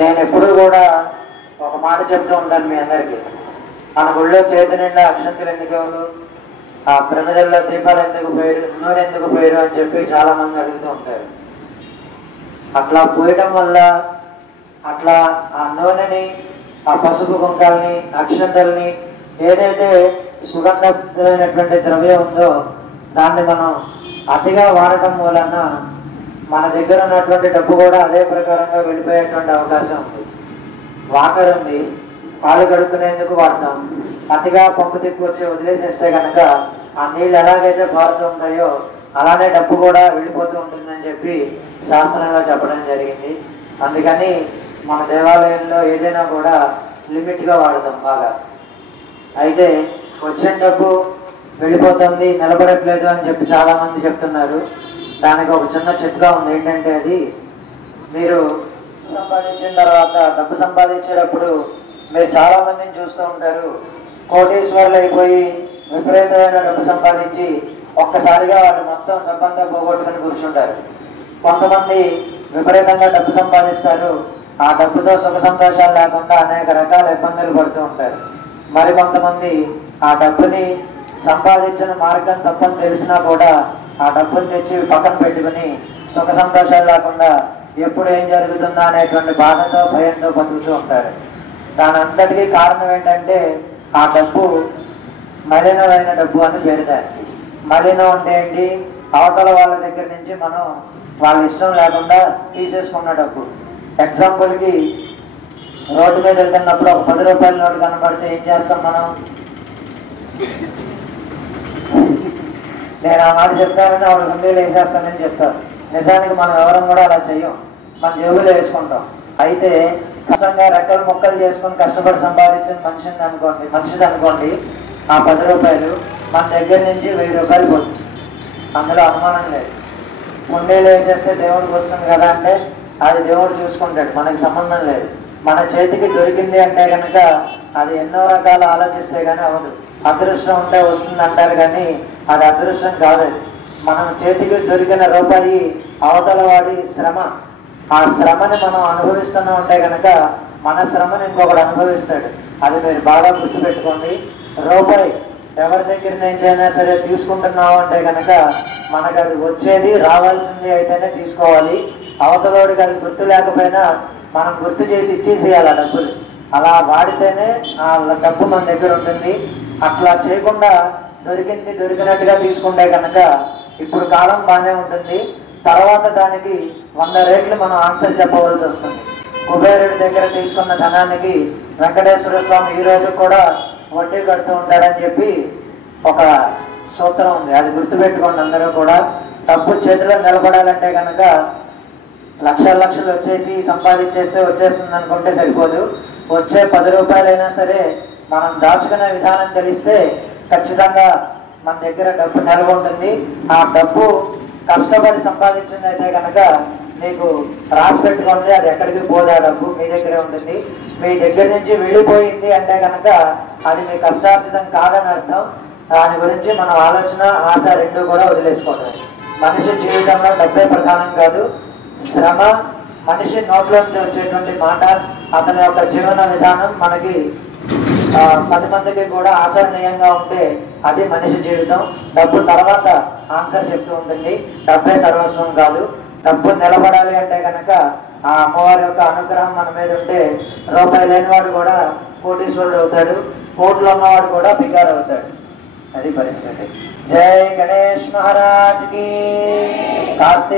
నేను ఎప్పుడు కూడా ఒక మాట చెప్తూ ఉంటాను మీ అందరికీ. మన గుళ్ళో చేతి నిండా అక్షంతలు ఎందుకు ఎవరు, ఆ ప్రమిదల్లో దీపాలు ఎందుకు పోయారు, నూనె ఎందుకు పోయారు అని చెప్పి చాలా మంది అడుగుతూ ఉంటారు. అట్లా పోయటం వల్ల అట్లా ఆ నూనెని, ఆ పసుపు కుంకాలని, అక్షంతల్ని, ఏదైతే సుగంధమైనటువంటి ద్రవ్యం ఉందో దాన్ని మనం అతిగా వాడటం వలన మన దగ్గర ఉన్నటువంటి డబ్బు కూడా అదే ప్రకారంగా వెళ్ళిపోయేటువంటి అవకాశం ఉంది. వాటర్ ఉంది, పాలు కడుక్కునేందుకు వాడతాం. అతిగా పంపు తిప్పి వచ్చి వదిలేసేస్తే కనుక ఆ నీళ్ళు ఎలాగైతే పారుతూ ఉంటాయో అలానే డబ్బు కూడా వెళ్ళిపోతూ ఉంటుందని చెప్పి శాస్త్రంలో చెప్పడం జరిగింది. అందుకని మన దేవాలయంలో ఏదైనా కూడా లిమిట్గా వాడతాం బాగా. అయితే వచ్చిన డబ్బు వెళ్ళిపోతుంది, నిలబడట్లేదు అని చెప్పి చాలామంది చెప్తున్నారు. దానికి ఒక చిన్న చిట్కా ఉంది. ఏంటంటే అది మీరు సంపాదించిన తర్వాత, డబ్బు సంపాదించేటప్పుడు మీరు చాలా మందిని చూస్తూ ఉంటారు. కోటీశ్వర్లు అయిపోయి విపరీతమైన డబ్బు సంపాదించి ఒక్కసారిగా వాళ్ళు మొత్తం డబ్బంతా పోగొట్టుకుని కూర్చుంటారు. కొంతమంది విపరీతంగా డబ్బు సంపాదిస్తారు, ఆ డబ్బుతో సుఖ సంతోషాలు లేకుండా అనేక రకాల ఇబ్బందులు పడుతూ ఉంటారు. మరి కొంతమంది ఆ డబ్బుని సంపాదించిన మార్గం తప్పని తెలిసినా కూడా ఆ డబ్బుని తెచ్చి పక్కన పెట్టుకుని సుఖ సంతోషాలు లేకుండా ఎప్పుడు ఏం జరుగుతుందా అనేటువంటి బాధతో, భయంతో బతుకుతూ ఉంటారు. దాని అంతటికీ కారణం ఏంటంటే ఆ డబ్బు మలినమైన డబ్బు అని పేరు దానికి. మలినం అంటే ఏంటి? అవతల వాళ్ళ దగ్గర నుంచి మనం వాళ్ళ ఇష్టం లేకుండా తీసేసుకున్న డబ్బు. ఎగ్జాంపుల్కి రోడ్డు మీద వెళ్తున్నప్పుడు ఒక 10 రూపాయల నోటు కనబడితే ఏం చేస్తాం మనం? నేను ఆ మాట చెప్తానని ఆవిడ హుండీలో వేసేస్తానని చెప్తారు. నిజానికి మనం ఎవరం కూడా అలా చెయ్యం, మన జేబులో వేసుకుంటాం. అయితే కష్టంగా రెక్కలు ముక్కలు చేసుకుని కష్టపడి సంపాదించిన మనిషిది అనుకోండి, ఆ 10 రూపాయలు మన దగ్గర నుంచి 1000 రూపాయలు పోతుంది. అందులో అనుమానం లేదు. హుండీలో వేసేస్తే దేవుడికి వస్తుంది కదా అంటే అది దేవుడు చూసుకుంటాడు, మనకి సంబంధం లేదు. మన చేతికి దొరికింది అంటే కనుక అది ఎన్నో రకాలు ఆలోచిస్తే కానీ అవ్వదు. అదృష్టం ఉంటే వస్తుంది అంటారు, కానీ అది అదృష్టం కాదు. మనం చేతికి దొరికిన రూపాయి అవతల వాడి శ్రమ. ఆ శ్రమని మనం అనుభవిస్తున్నా ఉంటే కనుక మన శ్రమని ఇంకొకటి అనుభవిస్తాడు. అది మీరు బాగా గుర్తుపెట్టుకోండి. రూపాయి ఎవరి దగ్గర నుంచి అయినా సరే తీసుకుంటున్నాము అంటే కనుక మనకు అది వచ్చేది, రావాల్సింది అయితేనే తీసుకోవాలి. అవతలోడికి అది గుర్తు లేకపోయినా మనం గుర్తు చేసి ఇచ్చేసేయాలి ఆ డబ్బులు. అలా వాడితేనే ఆ డబ్బు మన దగ్గర ఉంటుంది. అట్లా చేయకుండా దొరికింది దొరికినట్టుగా తీసుకుంటే కనుక ఇప్పుడు కాలం బాగానే ఉంటుంది, తర్వాత దానికి 100 రెట్లు మనం ఆన్సర్ చెప్పవలసి వస్తుంది. కుబేరుడి దగ్గర తీసుకున్న ధనానికి వెంకటేశ్వర స్వామి ఈ రోజు కూడా వడ్డీ కడుతూ ఉంటాడని చెప్పి ఒక సూత్రం ఉంది. అది గుర్తుపెట్టుకోండి అందరూ కూడా. డబ్బు చేతిలో నిలబడాలంటే కనుక లక్షలు వచ్చేసి సంపాదించేస్తే వచ్చేస్తుంది అనుకుంటే సరిపోదు. వచ్చే 10 రూపాయలైనా సరే మనం దాచుకునే విధానం తెలిస్తే ఖచ్చితంగా మన దగ్గర డబ్బు నిల్వ ఉంటుంది. ఆ డబ్బు కష్టపడి సంపాదించింది అయితే కనుక మీకు రాసి పెట్టుకోండి, అది ఎక్కడికి పోదు. ఆ డబ్బు మీ దగ్గరే ఉంటుంది. మీ దగ్గర నుంచి వెళ్ళిపోయింది అంటే కనుక అది మీ కష్టార్జితం కాదని అర్థం. దాని గురించి మనం ఆలోచన, ఆశ రెండు కూడా వదిలేసుకోవడం. మనిషి జీవితంలో డబ్బే ప్రధానం కాదు, శ్రమ, మనిషి నోట్లోంచి వచ్చేటువంటి మాట, అతని యొక్క జీవన విధానం మనకి 10 మందికి కూడా ఆచరణీయంగా ఉంటే అది మనిషి జీవితం. డబ్బు తర్వాత ఆన్సర్ చెప్తూ ఉంటుంది. డబ్బే సర్వస్వం కాదు. డబ్బు నిలబడాలి అంటే కనుక ఆ అమ్మవారి యొక్క అనుగ్రహం మన మీద ఉంటే రూపాయి లేనివాడు కూడా కోటీశ్వరుడు అవుతాడు, కోట్లు ఉన్నవాడు కూడా బికారు అవుతాడు. అది పరిస్థితి. జై గణేష్ మహారాజ్ కి. కార్తీక్